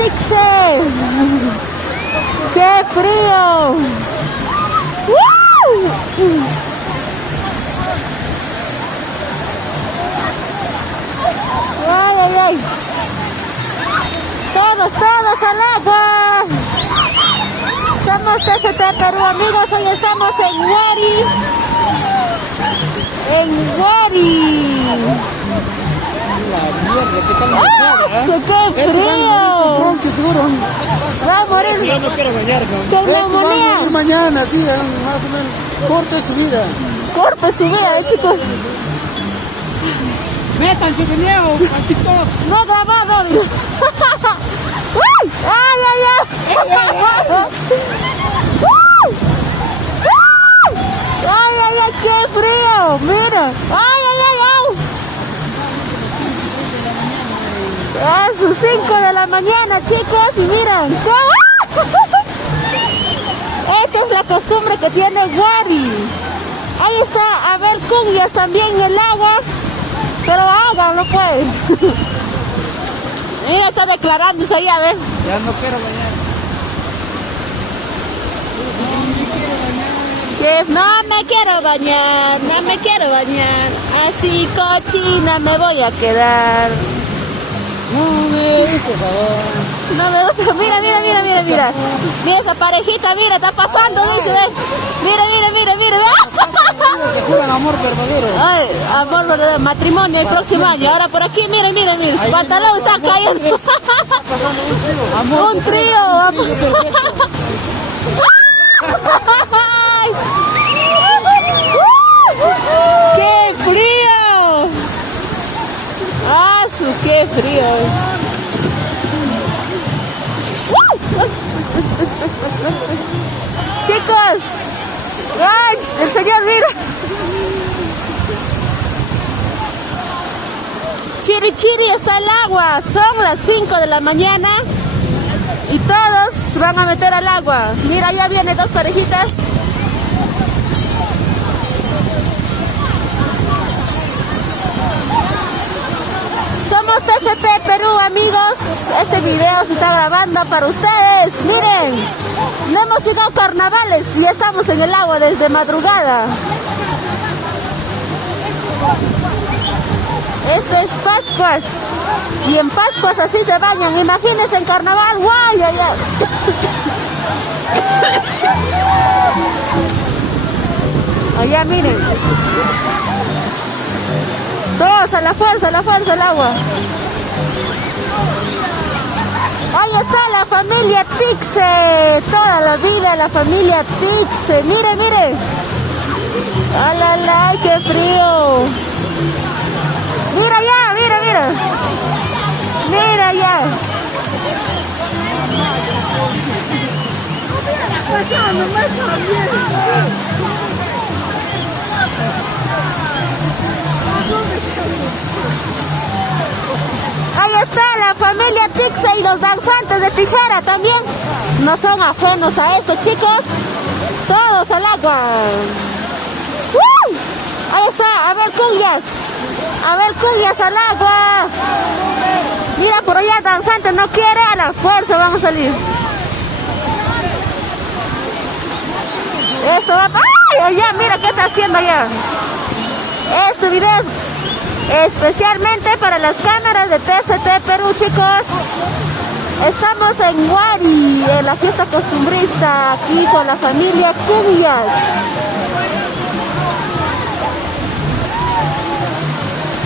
Tixe. ¡Qué frío! ¡Woo! ¡Ay, ay, ay! ¡Todos, todos al agua! Somos TCT Perú, amigos. Hoy estamos en Huari. En Huari. ¡Ah! ¡Qué frío! Seguro. Va a morir. Yo no quiero bañar, ¿no? ¿Qué neumonía? Mañana, sí, más o menos. Corte su vida. Corte su vida, chicos. Métanse de nuevo, así todo. No grabado. ¡Ay, ay, ay! ¡Ay, ay, ay! ¡Qué frío! ¡Mira! ¡Ay, ay, ay! ¡Au! A sus 5 de la mañana, chicos, y miren. Esta es la costumbre que tiene Huari. Ahí está Abel Cungias también en el agua. Pero háganlo pues. Mira, está declarándose ahí, a ver. Ya no quiero bañar. No me quiero bañar, no me quiero bañar. Así cochina me voy a quedar. No me gusta, por favor. No me gusta. Mira, mira, mira, mira, mira. Mira esa parejita, mira, está pasando, dice, ¿ves? Mira, mira, mira, mira. Se juran amor verdadero. Ay, amor verdadero, matrimonio el próximo año. Ahora por aquí, mira, mira, mira. Su pantalón está cayendo. Un trío. ¡Qué frío! ¡Ah, qué frío! Chicos, ¡ay, el señor mira! Chiri chiri está el agua, son las 5 de la mañana y todos van a meter al agua. Mira, ya vienen dos parejitas. Somos TCT Perú, amigos. Este video se está grabando para ustedes. Miren, no hemos llegado a carnavales y estamos en el agua desde madrugada. Esto es Pascuas. Y en Pascuas así se bañan. Imagínense en carnaval. ¡Guay, ay, ay! Allá miren. Todos a la fuerza al agua. Ahí está la familia Tixe. Toda la vida la familia Tixe. Mire, mire. ¡Alala, qué frío! Mira ya, mira, mira. Mira ya. Ahí está la familia Tixe y los danzantes de tijera también. No son ajenos a esto, chicos. Todos al agua. ¡Uh! Ahí está Abel Cungias. Abel Cungias al agua. Mira por allá danzante, no quiere, a la fuerza vamos a salir. Esto va. ¡Ay! Allá, mira qué está haciendo allá. Este video es especialmente para las cámaras de TCT Perú, chicos. Estamos en Huari, en la fiesta costumbrista, aquí con la familia Cungias.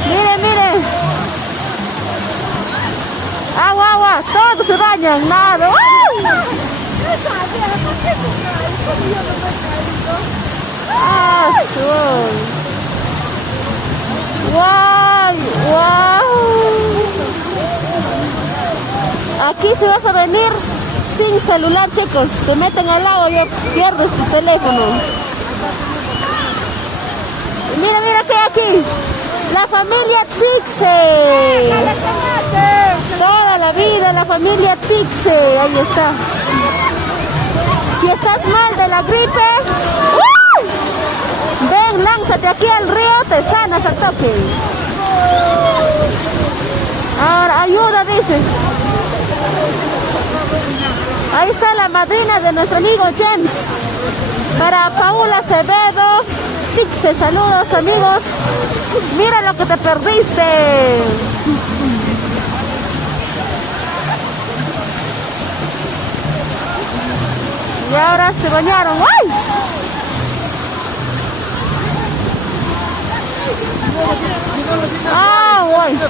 Miren, miren. Agua, agua, todos se bañan, nada. ¡Uy! ¡Ah! ¡Guau! ¡Guau! Aquí si vas a venir sin celular, chicos, te meten al agua y pierdes tu teléfono. Mira, mira que hay aquí. La familia Tixe. Toda la vida la familia Tixe. Ahí está. Si estás mal de la gripe, ven, lánzate aquí al río, te sanas al toque. Ahora, ayuda, dice. Ahí está la madrina de nuestro amigo James. Para Paula Acevedo, Tixe, saludos amigos. Mira lo que te perdiste. Y ahora se bañaron. ¡Ay! Ah, bueno.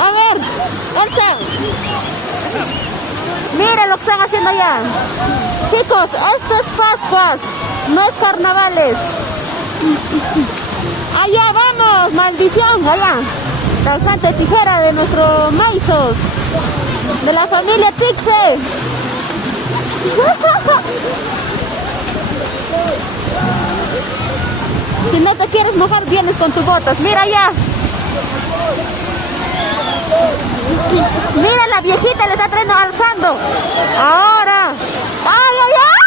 A ver, Elsa. Miren lo que están haciendo allá. Chicos, esto es Pascuas, no es carnavales. Allá vamos, maldición, allá. Danzante tijera de nuestro Maizos, de la familia Tixe. Si no te quieres mojar, vienes con tus botas. Mira allá. Mira, la viejita le está trayendo alzando. Ahora. ¡Ay, ay, ay!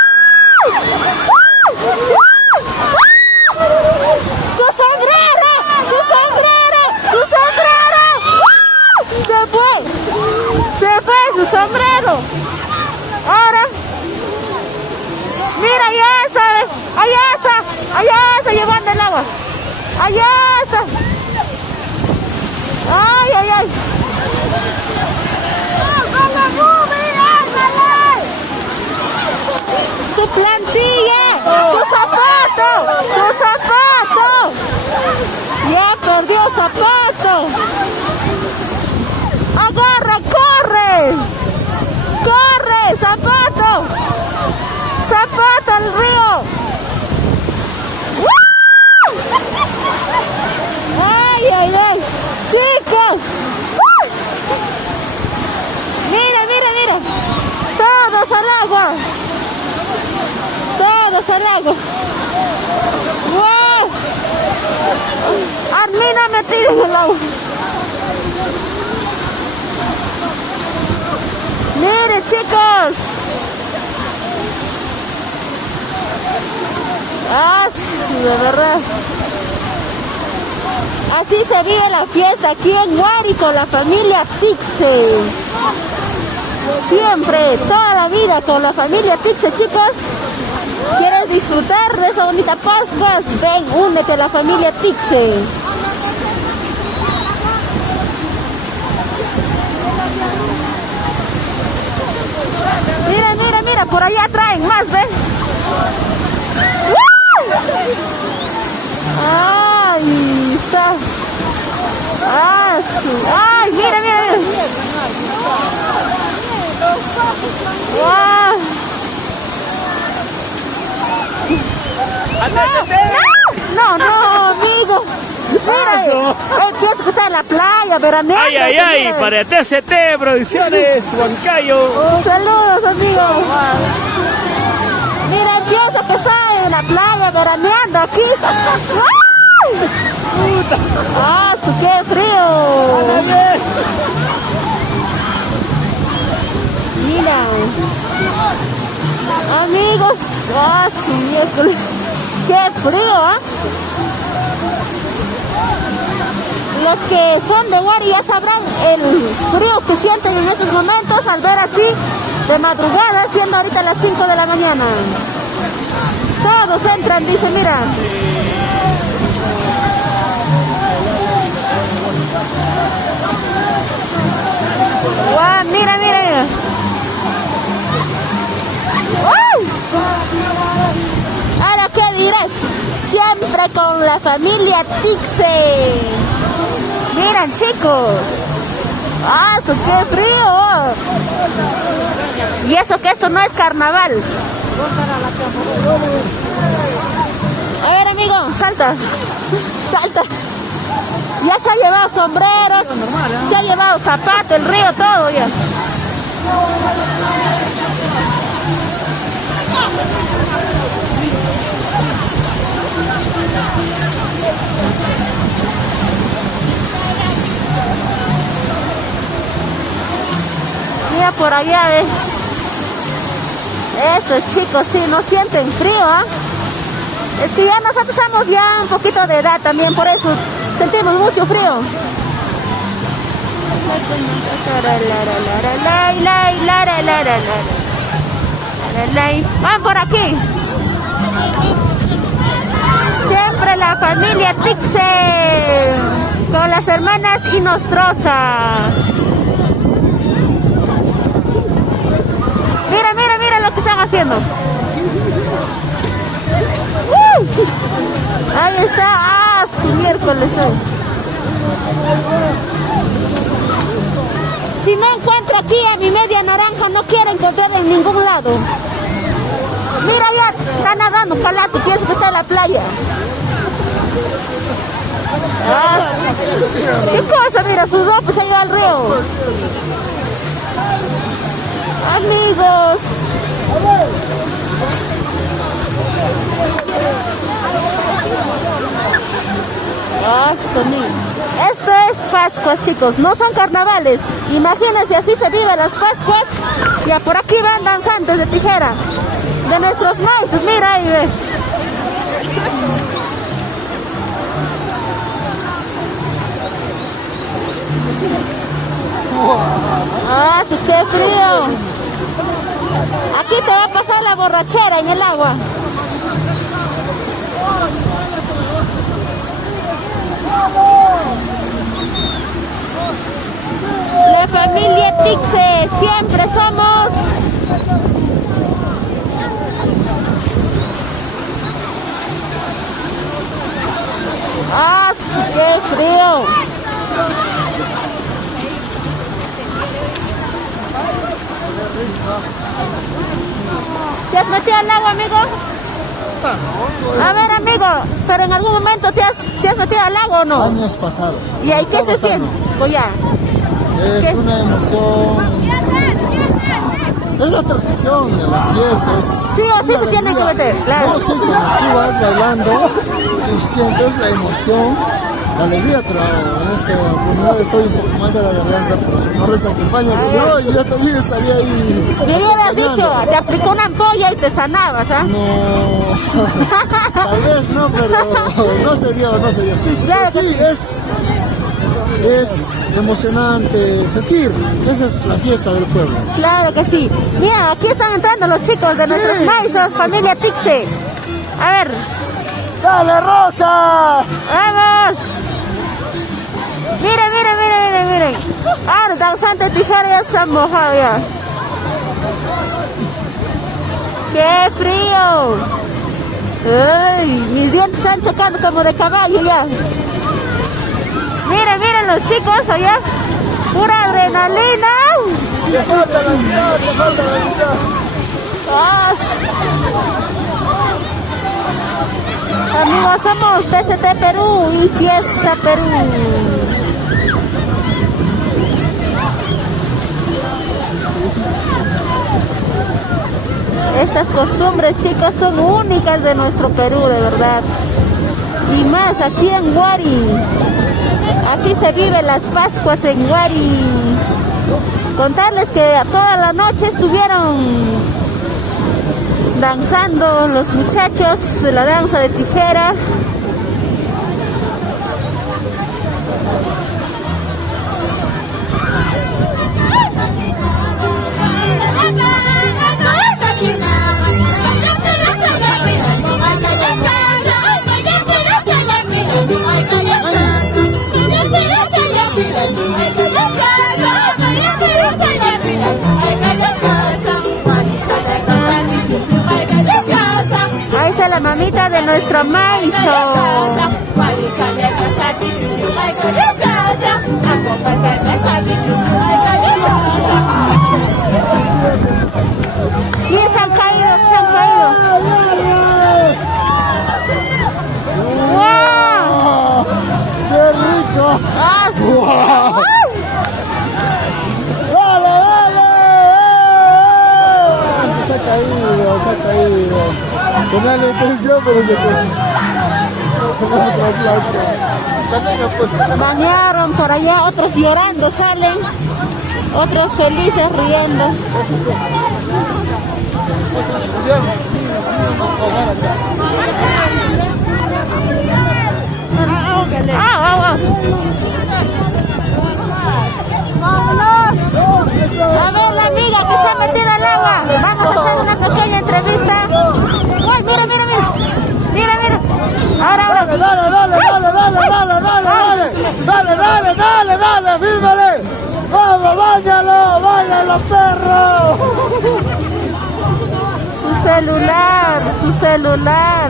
¡Su sombrero! ¡Su sombrero! ¡Su sombrero! ¡Se fue! ¡Se fue su sombrero! Ahora. Mira, allá está. Allá está. Allá está llevando el agua. Allá está. ¡Ay, ay, ay! ¡Su plantilla! ¡Su zapato! ¡Su zapato! ¡Ya perdió zapato! ¡Agarra! ¡Corre! ¡Corre! ¡Zapato! ¡Zapato al río! ¡Ay, ay, ay! ¡Chicos! ¡Mira, mira, mira! ¡Todos al agua! ¡Todos al agua! ¡Wow! ¡Armina metida en el agua! ¡Miren, chicos! ¡Ah, sí, de verdad! Así se vive la fiesta aquí en Huari con la familia Tixe. Siempre, toda la vida con la familia Tixe, chicos. ¿Quieres disfrutar de esa bonita Pascua? Ven, únete a la familia Tixe. Mira, mira, mira, por allá traen más, ¿ven? ¡Ahí está! ¡Ah, sí! ¡Ay, mira, mira, mira! ¡Wow! No, no, amigo. Mira, pienso que está en la playa, veraneando. Ay, ay, ay, para TCT Producciones, Huancayo. Saludos, amigo. Mira, pienso que está en la playa, veraneando aquí. ¡Ah, qué frío! Mira, amigos, ¡ah, sí, miércoles! ¡Qué frío! ¿Eh? Los que son de Huari ya sabrán el frío que sienten en estos momentos al ver así de madrugada, siendo ahorita las 5 de la mañana. Todos entran, dice, mira. ¡Guau! Mira, mira, mira. ¡Uy! Ahora, ¿qué dirás? Siempre con la familia Tixe. Miren, chicos. ¡Ah, qué frío! Y eso que esto no es carnaval. A ver, amigo, salta. Salta. Ya se ha llevado sombreros, se ha llevado zapatos, el río, todo ya. Mira por allá, estos chicos sí no sienten frío, ¿ah? Es que ya nosotros estamos ya un poquito de edad también, por eso sentimos mucho frío. De ley. Van por aquí. Siempre la familia Tixe con las hermanas Inostroza. Mira, mira, mira lo que están haciendo. Ahí está. Ah, su miércoles hoy. Si no encuentro aquí a mi media naranja, no quiero encontrar en ningún lado. Mira, ya está nadando Palato, pienso que está en la playa. Ah, ¿qué cosa? Mira, su ropa se ha ido al río. Amigos. Ah, esto es Pascuas, chicos, no son carnavales. Imagínense, así se viven las Pascuas. Ya por aquí van danzantes de tijera de nuestros maestros. Mira ahí, ve. Ah, sí, qué frío. Aquí te va a pasar la borrachera en el agua. La familia Tixe, siempre somos. ¡Ah, sí, qué frío! ¿Te has metido al agua, amigo? A ver, amigo, pero en algún momento te has metido al agua o no? Años pasados. ¿Y ahí qué se siente? Pues ya. Es ¿qué? una emoción. Es la tradición de la fiesta. Sí o sí se tiene que meter, claro. No, sí, cuando tú vas bailando, tú sientes la emoción, la alegría, pero en esta oportunidad estoy un poco más de la garganta, pero si no les acompaño, si no, yo también estaría ahí. Me hubieras acompañando. dicho, te aplicó una ampolla y te sanabas, ¿ah? No, tal vez no, pero no se dio, no se dio. Claro Pero sí, es emocionante sentir que esa es la fiesta del pueblo. Claro que sí. Mira, aquí están entrando los chicos de nuestros maizos, familia Tixe. A ver. ¡Dale, Rosa! ¡Vamos! Miren, miren, miren, miren, miren. Ahora, danzante tijera ya se han mojado ya. ¡Qué frío! ¡Ay! Mis dientes están chocando como de caballo ya. Miren, miren los chicos allá. ¡Pura adrenalina! ¡Ah! Amigos, somos TCT Perú y Fiesta Perú. Estas costumbres, chicos, son únicas de nuestro Perú, de verdad. Y más aquí en Huari. Así se viven las Pascuas en Huari. Contarles que toda la noche estuvieron danzando los muchachos de la danza de tijera. Ahí está la mamita de nuestro maizo. Y se han caído, se han caído. ¡Wow! ¡Qué rico! ¡Ah, sí! ¡Wow! ¡Ay! ¡Dale, dale! Se ha caído, se ha caído. Tenía la intención, pero se fue. Bañaron por allá, otros llorando salen, otros felices riendo. ¡Vámonos! A ver la amiga que se ha metido al agua. Vamos a hacer una pequeña ¡Báñalo! ¡Báñalo, perro! Su celular.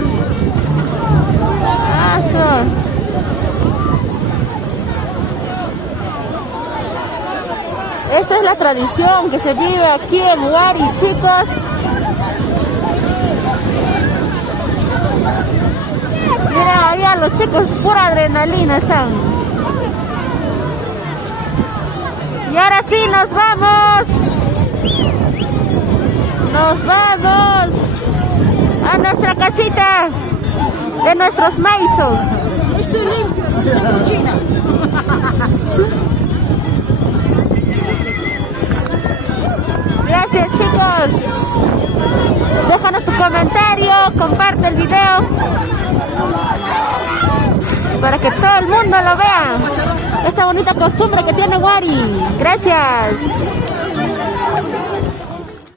Ah, son. Esta es la tradición que se vive aquí en Huari, chicos. Miren, allá los chicos, pura adrenalina están. Y ahora sí, nos vamos. Nos vamos a nuestra casita de nuestros maizos. Estoy limpio, cochina. Gracias, chicos. Déjanos tu comentario, comparte el video para que todo el mundo lo vea. Esta bonita costumbre que tiene Huari. Gracias.